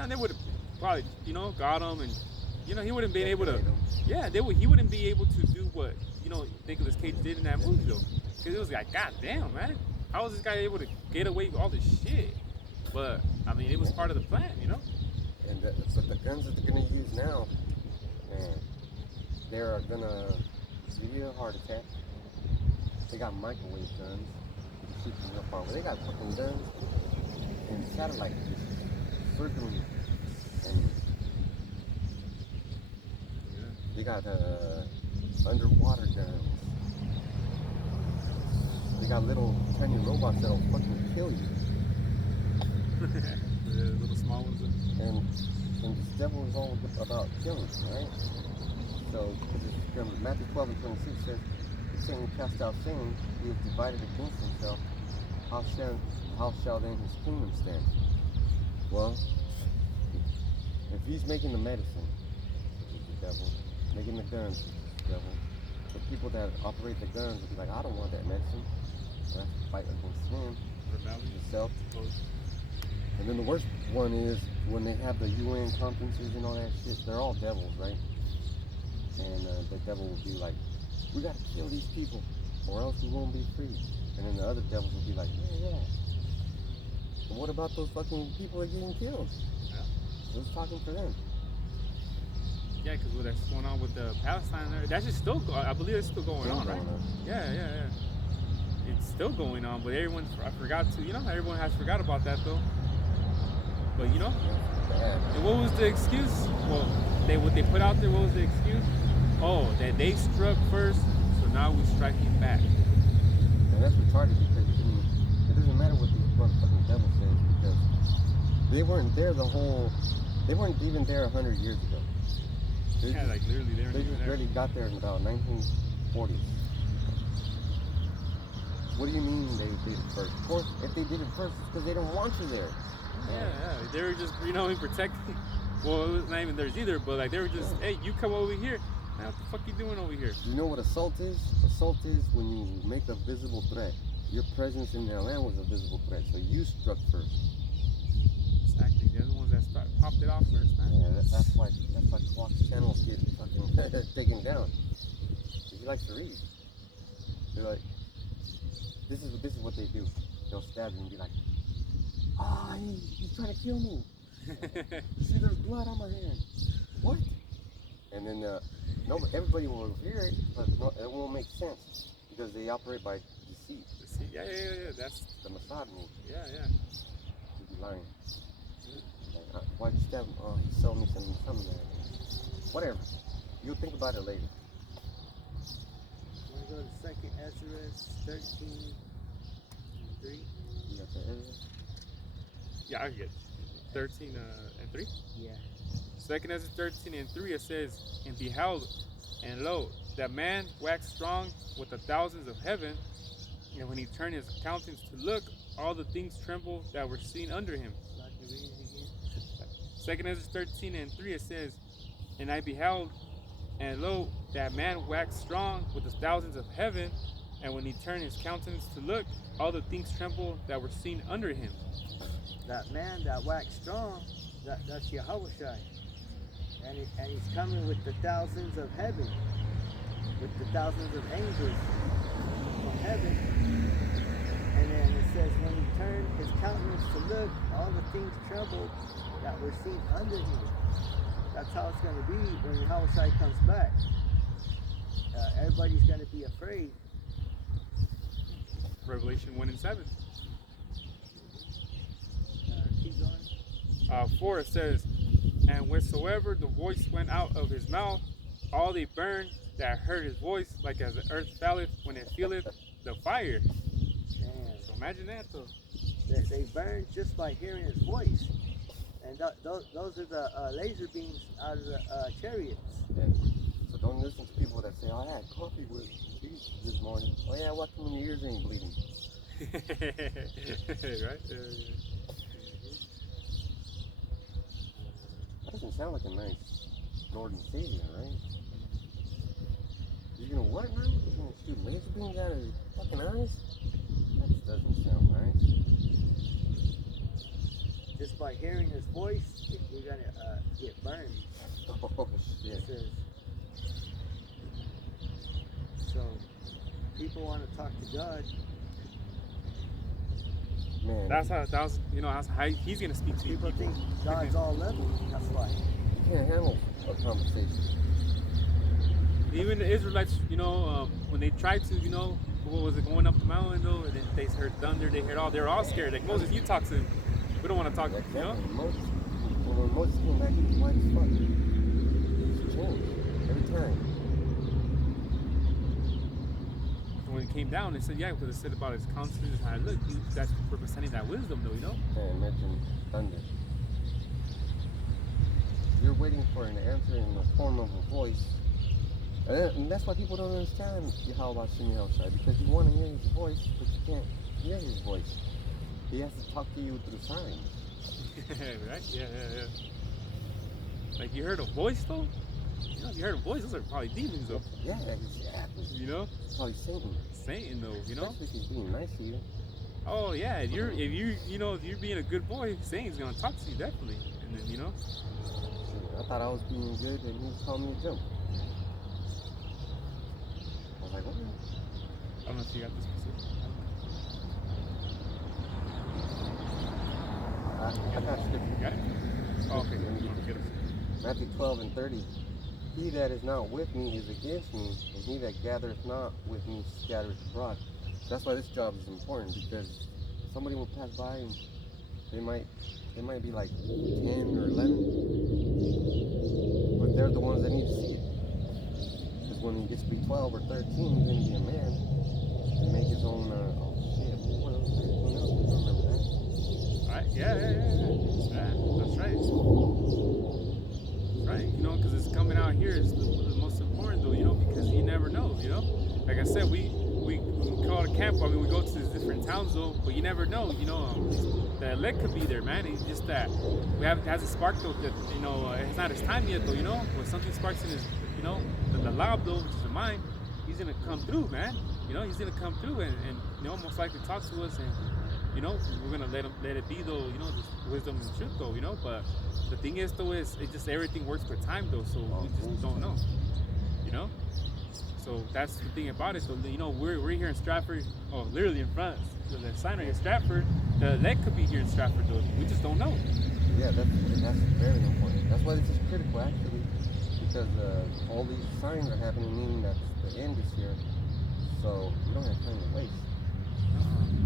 they would have probably got him, and he wouldn't been able to. Yeah, he wouldn't be able to do what Nicolas Cage did in that movie though. Because it was like, God damn, man, how was this guy able to get away with all this shit? But I mean, it was part of the plan, And but the guns that they're gonna use now, man, they're gonna give you a heart attack. They got microwave guns. You can shoot them real far. But they got fucking guns and satellite just circling. And they got underwater guns. They got little tiny robots that'll fucking kill you. The little small ones. And this devil is all about killing, right? So, Matthew 12 and 26 says, Satan cast out Satan, he is divided against himself. How shall then his kingdom stand? Well, if he's making the medicine, which is the devil, making the guns, which is the devil, the people that operate the guns will be like, I don't want that medicine. I have to fight against him, himself. And then the worst one is when they have the UN conferences and all that shit, they're all devils, right? And the devil will be like, we gotta kill these people or else we won't be free. And then the other devils will be like, yeah. But what about those fucking people that are getting killed? Yeah. Who's talking for them? Yeah, because what's going on with the Palestine there, that's just still, I believe it's still going on, right? Yeah. It's still going on, but everyone, I forgot to, everyone has forgot about that though. But and what was the excuse? Well, what they put out there, what was the excuse? Oh, that they struck first, so now we're striking back. And that's retarded because it doesn't matter what these motherfucking devils say because they weren't there they weren't even there 100 years ago. Like literally they just barely got there in about 1940s. What do you mean they did it first? Of course, if they did it first, it's because they don't want you there. Yeah. They were just, protecting. Well, it was not even theirs either, but like they were just, hey, you come over here. Man, what the fuck you doing over here? You know what assault is? Assault is when you make a visible threat. Your presence in their land was a visible threat, so you struck first. Exactly. They're the ones that popped it off first, man. Yeah, that's why Clock's channels get fucking taken down. He likes to read. They're like, this is what they do. They'll stab you and be like, he's trying to kill me. See, there's blood on my hand. What? And then everybody will hear it, but it won't make sense because they operate by deceit. Deceit? Yeah. That's the Mossad move. Yeah. You'd be lying. Like, why'd you stab him? Oh, he sold me something. Whatever. You'll think about it later. Want to go to 2nd Ezra 13:3? You got that Ezra? Yeah, I get 13 and 3. Yeah. 2nd Ezra 13:3, it says, and beheld, and lo, that man waxed strong with the thousands of heaven, and when he turned his countenance to look, all the things trembled that were seen under him. 2nd Ezra 13:3, it says, and I beheld, and lo, that man waxed strong with the thousands of heaven, and when he turned his countenance to look, all the things trembled that were seen under him. That man that waxed strong, that's Yahushua. And he's coming with the thousands of heaven, with the thousands of angels from heaven. And then it says, when he turned his countenance to look, all the things trembled that were seen under him. That's how it's going to be when Yahushua comes back. Everybody's going to be afraid. Revelation 1:7. Keep going. 4, it says, and wheresoever the voice went out of his mouth, all they burned that heard his voice, like as the earth falleth when it feeleth the fire. Damn. So imagine that though. They burn just by hearing his voice. And those are the laser beams out of the chariots. Yeah. So don't listen to people that say, "Oh, I had coffee with cheese this morning." Oh yeah, what come your ears ain't bleeding? Right? That doesn't sound like a nice Lord and Savior, right? You're gonna what now? You're gonna shoot laser beams out of your fucking eyes? That doesn't sound nice. Just by hearing his voice, you're gonna get burned. Oh shit. It says. So, people want to talk to God. Man, That's how he's gonna speak to you. People think God's all level. That's why. you can't handle a conversation. Even the Israelites, when they tried to, what was it, going up the mountain though, and then they heard thunder, they're all scared. Like Moses, you talk to him. We don't want to talk to him, Exactly. When Moses came back, he was white as fuck. It's changed every time. When it came down, they said, yeah, because it said about his counselors, how look, that's representing that wisdom though, And mention thunder. You're waiting for an answer in the form of a voice. And that's why people don't understand Yahweh Shemi outside, because you want to hear his voice, but you can't hear his voice. He has to talk to you through signs. Right? Yeah. Like you heard a voice though? If you heard a voice, those are probably demons though. Yeah, exactly. It's probably Satan. Satan though, Especially if he's being nice to you. Oh yeah, if you're being a good boy, Satan's gonna talk to you definitely. And then I thought I was being good and he was calling me to jump. I was like, what? I don't know if you got this specific. I got scripture. You got it? Oh, okay. Let me You wanna get get it? Matthew 12:30. He that is not with me is against me, and he that gathereth not with me scattereth abroad. That's why this job is important, because somebody will pass by and they might be like 10 or 11, but they're the ones that need to see it. Because when he gets to be 12 or 13, he's going to be a man and make his own, oh shit, what else? 13 else? I don't remember that. Alright, yeah. That's right. Right, because it's coming out here is the most important though, because you never know, Like I said, we call it a camp. I mean, we go to these different towns though, but you never know, the elect could be there, man. It's just that it has a spark though that, it's not his time yet though, when something sparks in his, the lob though, which is the mind, he's gonna come through, man. He's gonna come through and most likely talk to us and, we're gonna let it be though, just wisdom and truth though, but the thing is though is it just everything works per time though, so we just don't know. So that's the thing about it. So we're here in Stratford, literally in front. So the sign right here, Stratford. The elect could be here in Stratford though. We just don't know. Yeah, that's very important. That's why this is critical actually, because all these signs are happening, meaning that the end is here. So we don't have time to waste.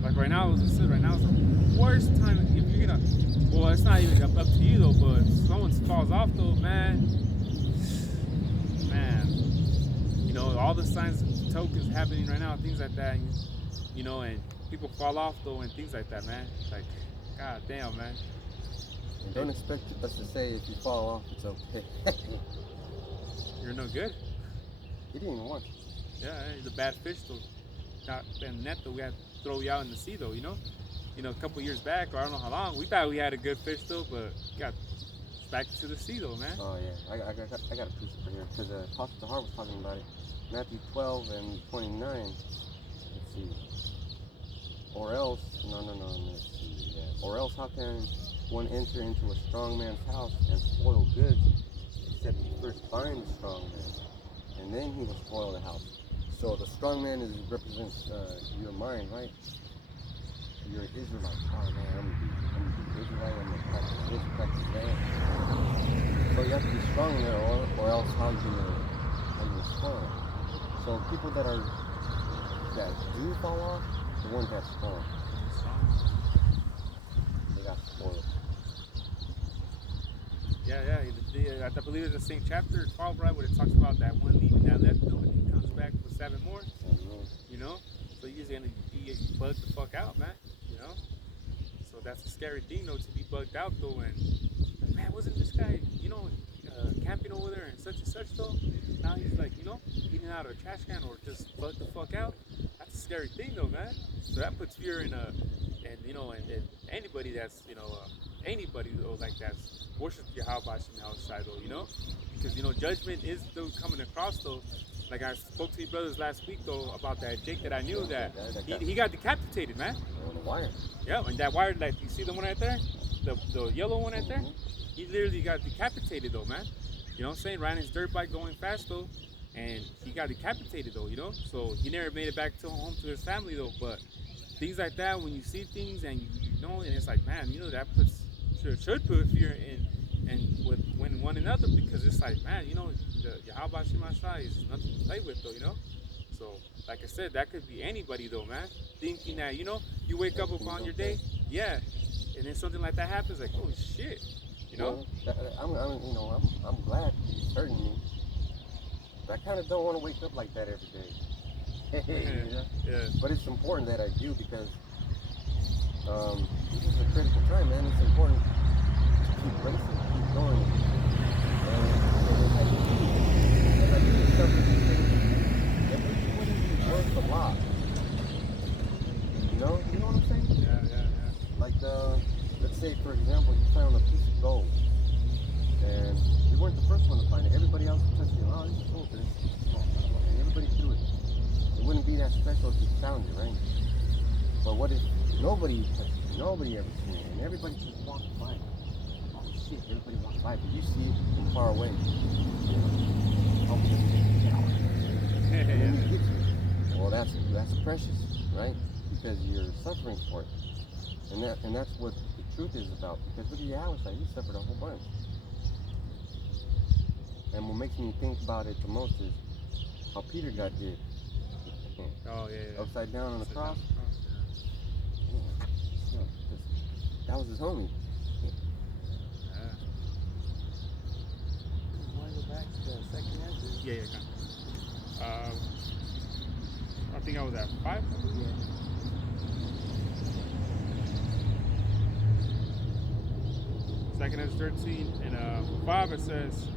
Like right now, as I said, right now is the worst time if you're gonna. Well, it's not even up to you though, but if someone falls off though, man. All the signs and tokens happening right now, things like that, and people fall off though, and things like that, man. Like, god damn, man. And don't expect us to say if you fall off, it's okay. You're no good. He didn't even want you. Yeah, he's a bad fish though. Not bad net though. We had to throw you out in the sea though, a couple years back, or I don't know how long, we thought we had a good fish though, but got back to the sea though, man. Oh yeah, I got a piece over here, because Apostle Tahar was talking about it. Matthew 12:29. Let's see. Or else, no. Let's see. Yeah. Or else, how can one enter into a strong man's house and spoil goods, except he first bind the strong man, and then he will spoil the house. So the strong man represents your mind, right? You're an Israelite. Oh man, I'm gonna be Israelite. I'm gonna practice this, practice that. So you have to be strong there, or else how you gonna spoil it. So people that do fall off, the ones that strong, they got spoiled. Yeah. I believe it's the same chapter 12, right, where it talks about that one leaving that left though, and he comes back for 7 more. So you're just gonna be bugged the fuck out, man. So that's a scary thing though, to be bugged out though, and man, wasn't this guy, camping over there and such though. Now he's like, eating out of a trash can or just bug the fuck out. That's a scary thing though, man. So that puts fear in and anybody that's anybody though like that's worships Yahweh outside though, because judgment is still coming across though. Like I spoke to you brothers last week though about that Jake that I knew that he got decapitated, man. On the wire. Yeah, and that wire, like you see the one right there, the yellow one right there, he literally got decapitated though, man. You know what I'm saying? Riding his dirt bike going fast though, and he got decapitated though, So he never made it back to home to his family though. But things like that, when you see things and and it's like, man, that should put fear in with one another, because it's like, man, the Yahweh Shemashai is nothing to play with though, So like I said, that could be anybody though, man. Thinking that you wake up upon your day, yeah, and then something like that happens, like, oh shit, Well, I'm glad he's hurting me. But I kind of don't want to wake up like that every day. Yeah. But it's important that I do, because this is a critical time, man. It's important to keep racing, keep going. And if I do discover these things, it wouldn't be worth a lot. You know what I'm saying? Yeah. Like, let's say, for example, you found a piece of gold, and you weren't the first one to find it. Everybody else touched it. Oh, this is gold, but it's small. And everybody threw it. It wouldn't be that special if you found it, right? But what if nobody touched it, nobody ever seen it, and everybody just walked by it? Oh shit, everybody walked by, but you see it from far away. Oh, and then you get to it. Well, that's precious, right? Because you're suffering for it. And that's what the truth is about. Because look at Yahweh, he suffered a whole bunch. And what makes me think about it the most is how Peter got did. Oh yeah. Upside down on the cross. Yeah. That was his homie. Yeah. You want to go back to the second answer? Yeah. I think I was at 5. Yeah. Second is 13 and 5. It says,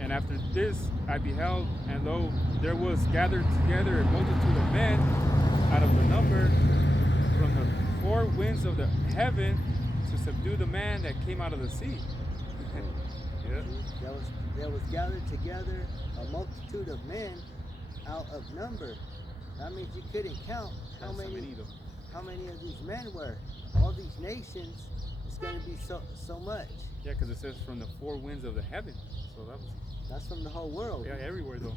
and after this I beheld, and lo, there was gathered together a multitude of men out of the number from the 4 winds of the heaven to subdue the man that came out of the sea. Yeah. There was gathered together a multitude of men out of number. That means you couldn't count how That's many of these men were. All these nations, it's going to be so much. Yeah, because it says from the 4 winds of the heaven. So That's from the whole world. yeah, everywhere though.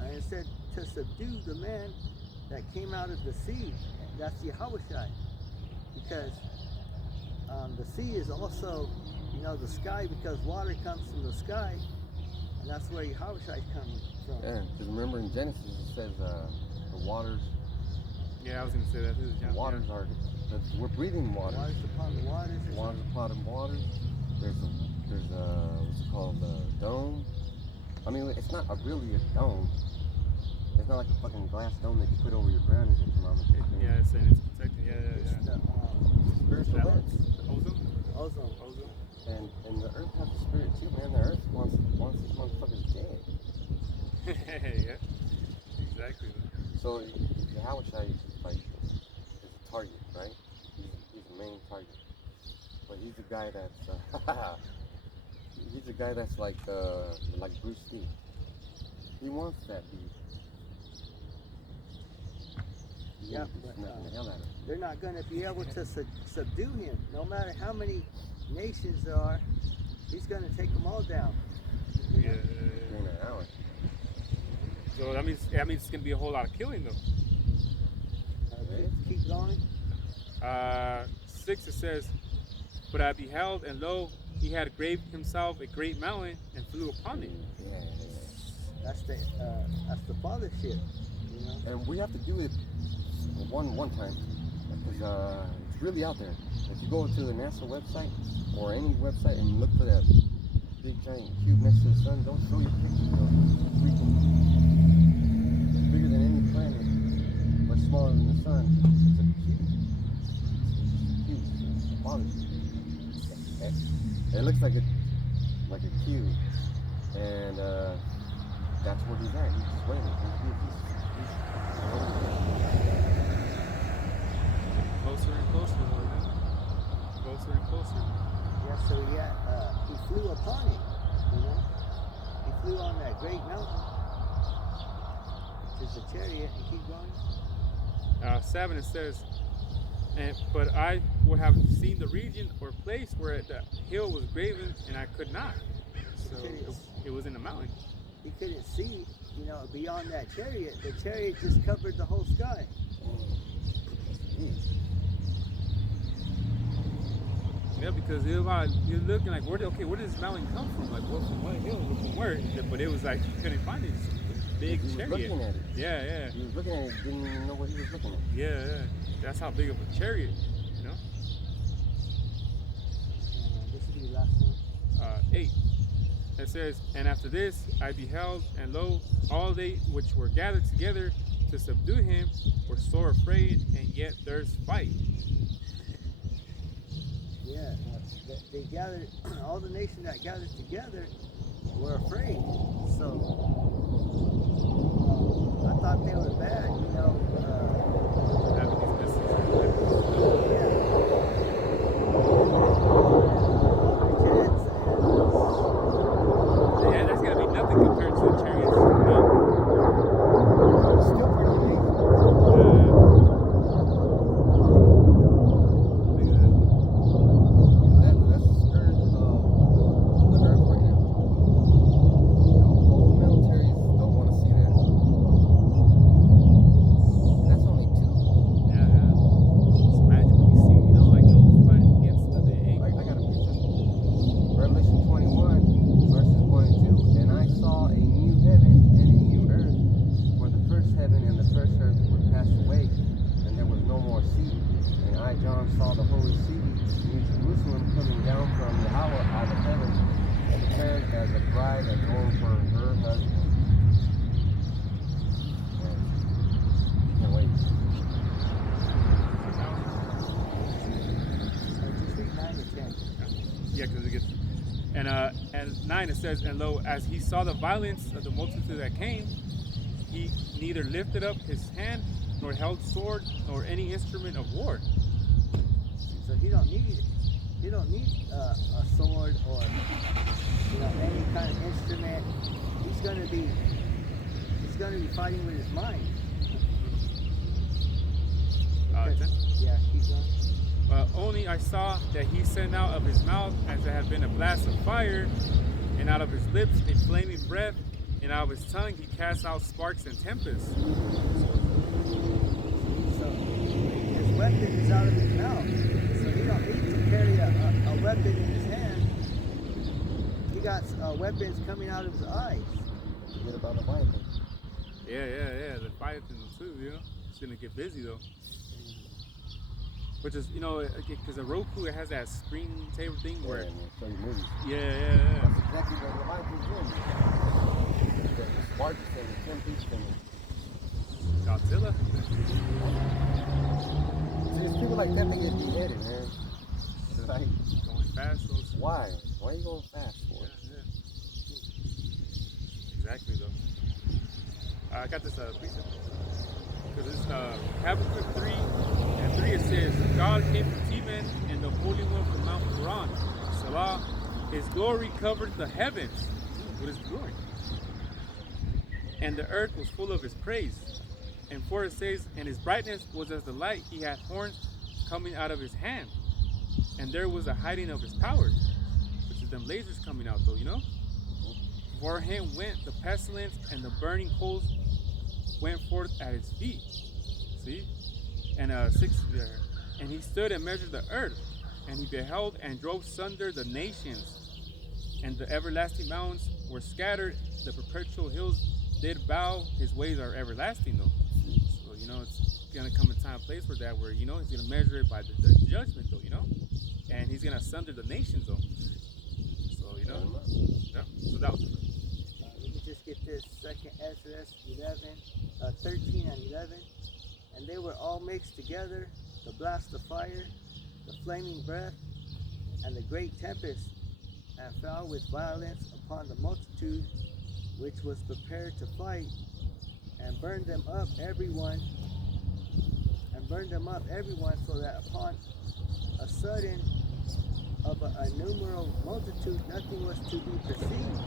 And it said to subdue the man that came out of the sea. That's Yahushai. Because the sea is also, the sky, because water comes from the sky. And that's where Yahushai is coming from. Yeah, because remember in Genesis it says the waters. Yeah, I was going to say that too. The waters are, we're breathing water. Waters upon the waters. Waters upon the waters. There's what's it called, the dome. I mean, it's not really a dome. It's not like a fucking glass dome that you put over your ground as a thermometer. Yeah, it's saying it's protected. Yeah. It's the Spiritual That lens. Ozone. ozone. And the earth has a spirit too, man. The earth wants these motherfuckers dead. Yeah, exactly. So Yahushai is a target, right? He's the main target. But he's the guy that's like Bruce Lee. He wants that beat. Yeah, but they're not going to be able to subdue him. No matter how many nations there are, he's going to take them all down. Yeah. In an hour. So that means it's gonna be a whole lot of killing though. Keep going. 6 it says, but I beheld, and lo, he had graved himself a great mountain and flew upon it. Yeah. That's the fathership, And we have to do it one time, because it's really out there. If you go to the NASA website or any website and look for that big giant cube next to the sun, don't show your pictures of freaking. It's bigger than any planet, much smaller than the sun. It's a cube. It's a cube. It's a fathership. It looks like a cube, and that's where he's at. He's just waiting. Closer and closer, Lord, man. Closer and closer. Yeah, so he flew upon it, you know. He flew on that great mountain, which is a chariot, and keep going. 7 it says, but I would have seen the region or place where the hill was graven, and I could not. So it was in the mountain. He couldn't see, you know, beyond that chariot. The chariot just covered the whole sky. Yeah, because you're looking like, where did this mountain come from? Like, what from what hill? From where? But it was like you couldn't find it. It's a big chariot. Looking at it. Yeah. He was looking at it. Didn't even know what he was looking at. Yeah. That's how big of a chariot, you know. This will be the last one. 8. It says, and after this I beheld, and lo, all they which were gathered together to subdue him were sore afraid, and yet there's fight. Yeah, they gathered, all the nations that gathered together were afraid. So I thought they were bad, you know. Having these missiles. Yeah, there's gonna be nothing compared to the chariots, you know. It's still pretty amazing. That's the scourge of the earth right now. Most militaries don't want to see that. And that's only 2. Yeah. Just imagine when you see, you know, like those fighting against the I got a picture. Revelation 21, verses 1 and 2. And I saw a new heaven and a new earth, for the first heaven and the first earth were passed away, and there was no more sea. And I, John, saw the holy city, New Jerusalem, coming down from Yahweh out of heaven, prepared as a bride adorned for her husband. And can't wait. Just read 9 to 10. Yeah, because it gets. And 9 it says, and lo, as he saw the violence of the multitude that came, he neither lifted up his hand nor held sword nor any instrument of war. So he don't need a sword or, you know, any kind of instrument. He's gonna be fighting with his mind. Yeah, keep going. Only I saw that he sent out of his mouth as there had been a blast of fire, and out of his lips a flaming breath, and out of his tongue he cast out sparks and tempests. So his weapon is out of his mouth. So he don't need to carry a weapon in his hand. He got weapons coming out of his eyes. Forget about the Bible. Yeah, the fighting too, you know. It's gonna get busy though. Which is, you know, because the Roku, it has that screen table thing where. Yeah, show you movies. Yeah. That's exactly what the Bible's doing. The sparks and the tempests and Godzilla. see, it's people like that get beheaded, man. It's like, Going fast, so why? Why are you going fast for? Yeah. Exactly though. I got this precept. Because it's Habakkuk 3 and 3 it says, God came from Teman and the Holy One from Mount Paran. Salah, his glory covered the heavens. What is glory? And the earth was full of his praise. And 4 it says, and his brightness was as the light. He had horns coming out of his hand. And there was a hiding of his power, which is them lasers coming out though, you know? For him went the pestilence, and the burning coals went forth at his feet. See? And 6 there. And he stood and measured the earth, and he beheld and drove sunder the nations. And the everlasting mountains were scattered, the perpetual hills did bow, his ways are everlasting though. So, you know, it's gonna come a time and place for that where, you know, he's gonna measure it by the judgment though, you know? And he's gonna sunder the nations though. So, you know, yeah. So that was Let me just get this. 2nd Ezra 13 and 11. And they were all mixed together, the blast of fire, the flaming breath, and the great tempest, and fell with violence upon the multitude which was prepared to fight, and burned them up everyone, so that upon a sudden of an innumerable multitude nothing was to be perceived.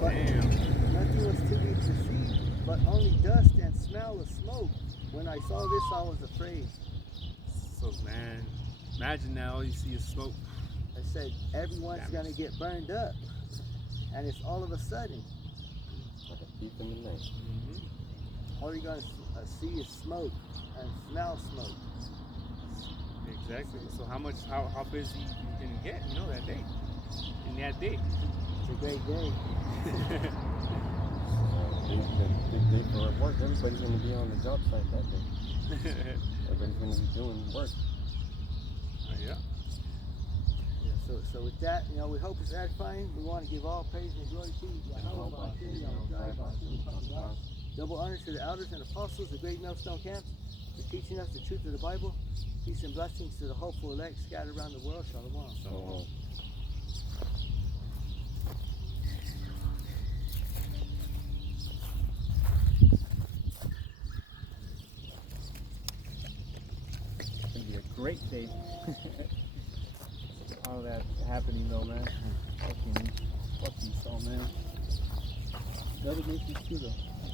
But nothing was to be perceived, but only dust and smell of smoke. When I saw this, I was afraid. So man, imagine now all you see is smoke. I said, everyone's going to get burned up. And it's all of a sudden. Like a thief in the night. All you're going to see is smoke and smell smoke. Exactly. So how busy you can get, that day. In that day. It's a great day. Big day for work. Everybody's going to be on the job site that day. Everybody's going to be doing work. Yeah. So with that, we hope it's edifying. We want to give all praise and glory to Yahweh. Double honor to the elders and apostles, the great millstone camps, for teaching us the truth of the Bible. Peace and blessings to the hopeful elect scattered around the world. Shalom. So, It's gonna be a great day. All that happening though, man. Fuck Esau, man. The other nations too though.